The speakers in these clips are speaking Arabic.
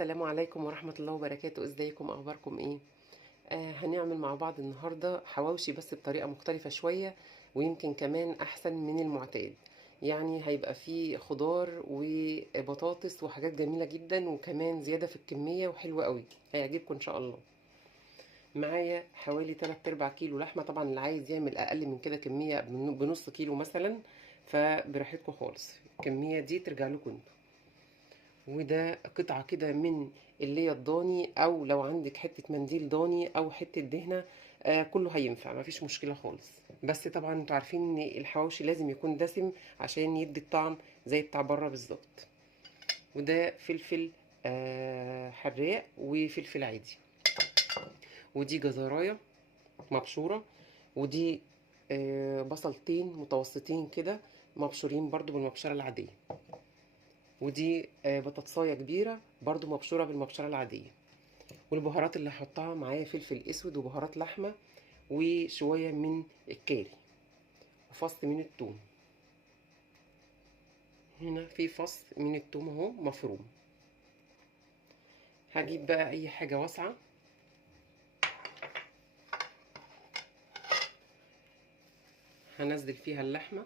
السلام عليكم ورحمة الله وبركاته. ازيكم؟ اخباركم ايه؟ هنعمل مع بعض النهاردة حواوشي بس بطريقة مختلفة شوية، ويمكن كمان احسن من المعتاد. يعني هيبقى فيه خضار وبطاطس وحاجات جميلة جدا، وكمان زيادة في الكمية وحلوة قوي، هيعجبكم ان شاء الله. معايا حوالي 3/4 كيلو لحمة. طبعا اللي عايز يعمل اقل من كده كمية بنص كيلو مثلا فبراحتكم خالص، الكمية دي ترجع لكم انتوا. وده قطعة كده من اللي هي الضاني، او لو عندك حتة منديل ضاني او حتة دهنة، كله هينفع، مفيش مشكلة خالص. بس طبعا انتوا عارفين ان الحواوشي لازم يكون دسم عشان يدي الطعم زي بتاع بره بالظبط. وده فلفل حراق وفلفل عادي، ودي جزراية مبشورة، ودي بصلتين متوسطين كده مبشورين برضو بالمبشرة العادية، ودي بطاطسايه كبيره برضو مبشوره بالمبشره العاديه. والبهارات اللي هحطها معايا فلفل اسود وبهارات لحمه وشويه من الكاري وفص من الثوم. هنا في فص من الثوم اهو مفروم. هجيب بقى اي حاجه واسعه، هنزل فيها اللحمه.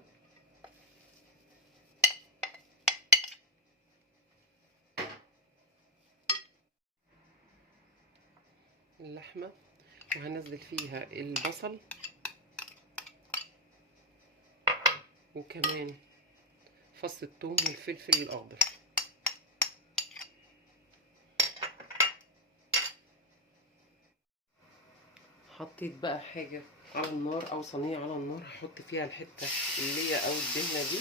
وهنزل فيها البصل وكمان فص الثوم والفلفل الاخضر. حطيت بقى حاجه على النار او صينيه على النار، هحط فيها الحته اللي هي او الدهنه دي،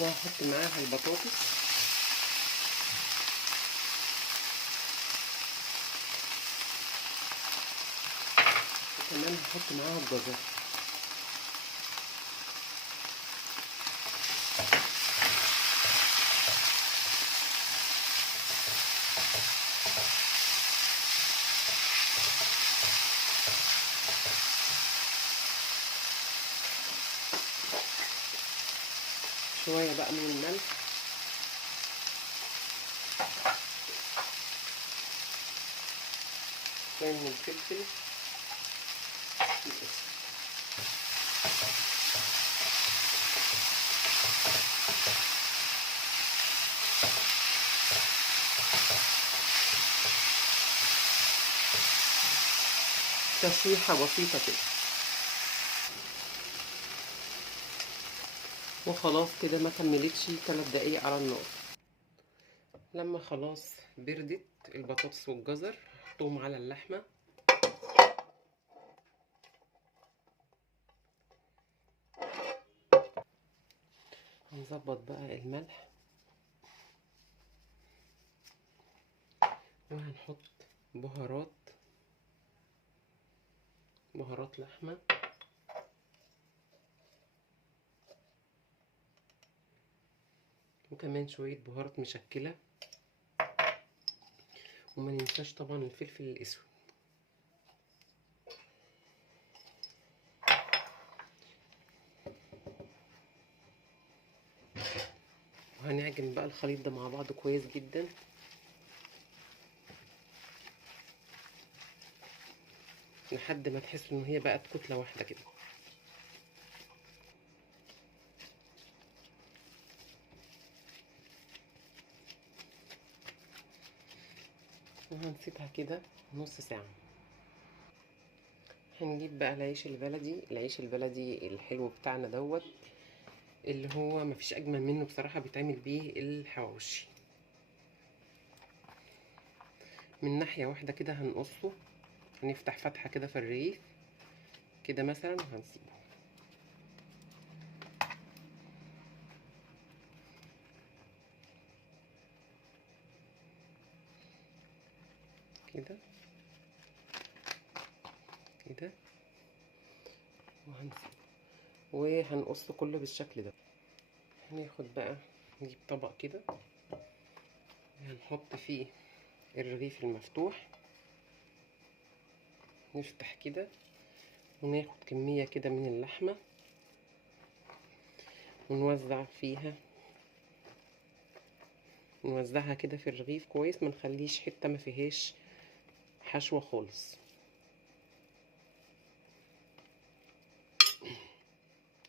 وهحط معاها البطاطس، وكمان هحط معاها الجزر. شوية بقى من الملح، شوية من الفلفل الأسود. تشويحة بسيطة كده، وخلاص كده ما كملتش 3 دقايق على النار. لما خلاص بردت البطاطس والجزر هحطهم على اللحمة. هنظبط بقى الملح، وهنحط بهارات لحمة، وكمان شوية بهارات مشكلة، وما ننساش طبعا الفلفل الأسود. وهنعجن بقى الخليط ده مع بعض كويس جدا لحد ما تحسوا ان هي بقت كتلة واحدة كده. وهنسيبها كده نص ساعة. هنجيب بقى العيش البلدي الحلو بتاعنا دوت، اللي هو مفيش اجمل منه بصراحة، بيتعمل بيه الحواوشي. من ناحية واحدة كده هنقصه، هنفتح فتحة كده في الرغيف كده مثلا، وهنسيبه كده كده، وهنسيبه وهنقصه كله بالشكل ده. هناخد بقى نجيب طبق كده، هنحط فيه الرغيف المفتوح، نفتح كده وناخد كمية كده من اللحمة ونوزع فيها، نوزعها كده في الرغيف كويس، ما نخليش حتة ما فيهاش حشوة خالص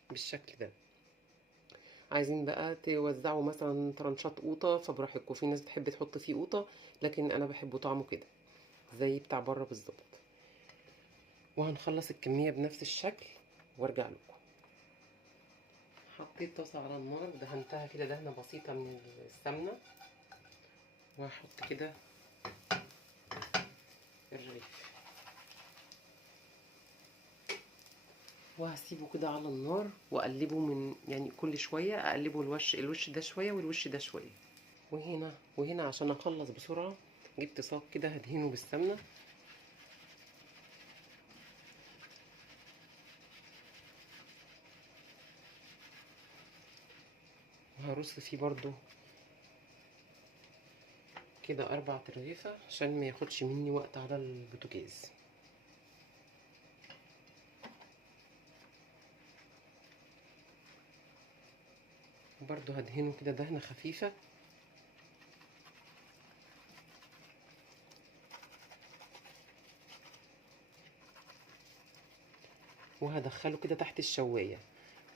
بالشكل ده. عايزين بقى توزعوا مثلا طرنشات قوطة فبراحتكم، في ناس بتحب تحط فيه قوطة، لكن انا بحبه طعمه كده زي بتاع بره بالظبط. وهنخلص الكمية بنفس الشكل وارجع لكم. حطيت طاسة على النار ودهنتها كده دهنة بسيطة من السمنة، وهحط كده الرغيف وهسيبه كده على النار واقلبه من يعني كل شويه اقلبه الوش ده شويه والوش ده شويه. وهنا عشان اخلص بسرعه جبت صاج كده هدهنه بالسمنه، وهرص فيه برضو كده 4 ترغيفه عشان ما ياخدش مني وقت على البوتاجاز. وبرضو هدهنه كده دهنه خفيفه، وهدخله كده تحت الشوايه،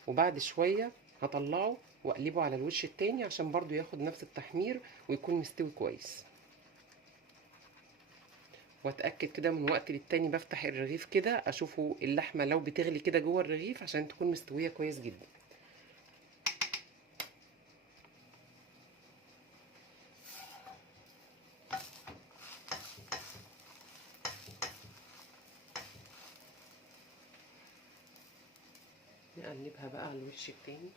وبعد شويه هطلعه واقلبه على الوش التاني عشان برضو ياخد نفس التحمير ويكون مستوي كويس. واتاكد كده من وقت للتاني بفتح الرغيف كده اشوفه اللحمه لو بتغلي كده جوه الرغيف عشان تكون مستويه كويس جدا. نقلبها بقى على الوش التاني.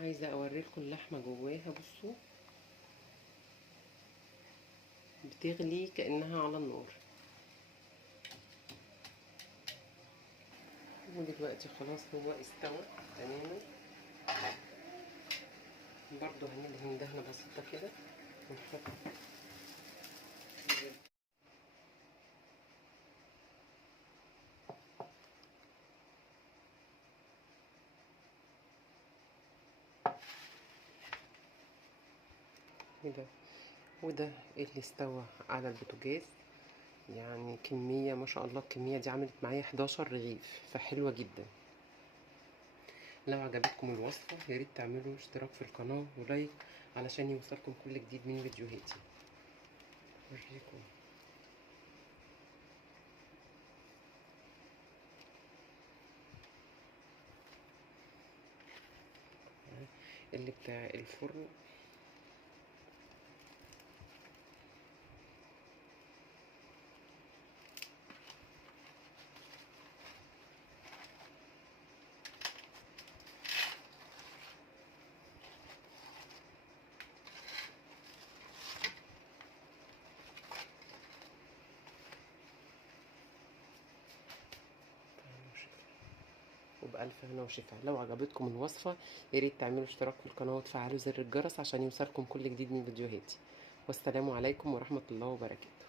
عايزه اوريلكم اللحمه جواها، بصوا بتغلي كانها على النار. ودلوقتي خلاص هو استوى تماما. برضو هندهن دهنه بسيطه كده ونحط كده. وده اللي استوى على البوتاجاز، يعني كميه ما شاء الله، الكميه دي عملت معايا 11 رغيف، فحلوه جدا. لو عجبتكم الوصفة ياريت تعملوا اشتراك في القناة ولايك علشان يوصلكم كل جديد من فيديوهاتي. اوريكم اللي بتاع الفرن. وبألف هنا وشفا. لو عجبتكم الوصفة ياريت تعملوا اشتراك في القناة وتفعلوا زر الجرس عشان يوصلكم كل جديد من فيديوهاتي. والسلام عليكم ورحمة الله وبركاته.